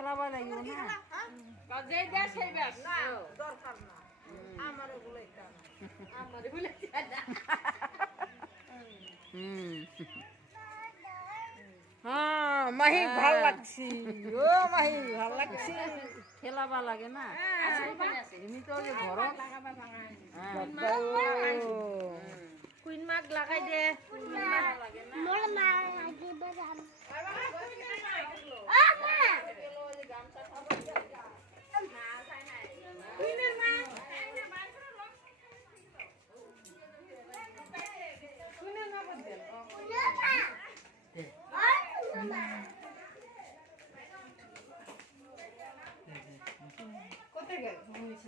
খেলাবা লাগিব না কাজেই দে সেই ব্যাস না দরকার না আমার ওগুলো আমার বলে হ্যাঁ মাহি ভাল লাগছি ও মাহি ভাল লাগছি খেলাবা লাগে না এমনি তো যে ঘর কুইন মাগ লাগাই দে মোর মা লাগিব যাম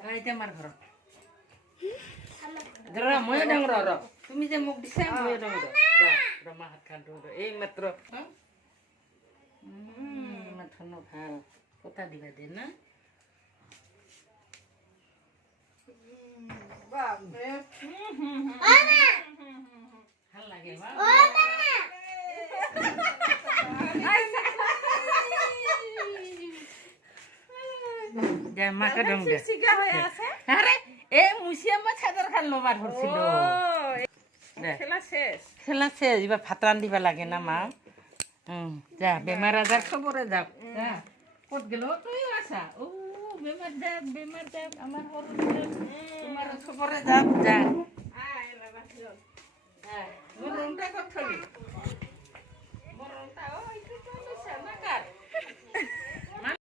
আইতে আমার ঘর ধরা ময় ডাঙর র তুমি যে মুখ দিছা ময় ডাঙর র মা হাত খান এই মাত্র মাত্র ন ভাল কথা দিবা দে না বাপরে ভাল লাগে মা যা মাকে ডং দে সিগা হয়ে আছে আরে এ মুসিয়া মা ছাদর খান লবার হচ্ছিল খেলা শেষ খেলা শেষ এবার ভাত রান্ধিবা লাগে না মা যা বেমার আজার খবরে যাও যা কত গেল তুই আসা ও বেমার যাক আমার তোমার খবরে যাও যা মোর রংটা কত মোর রংটা ওই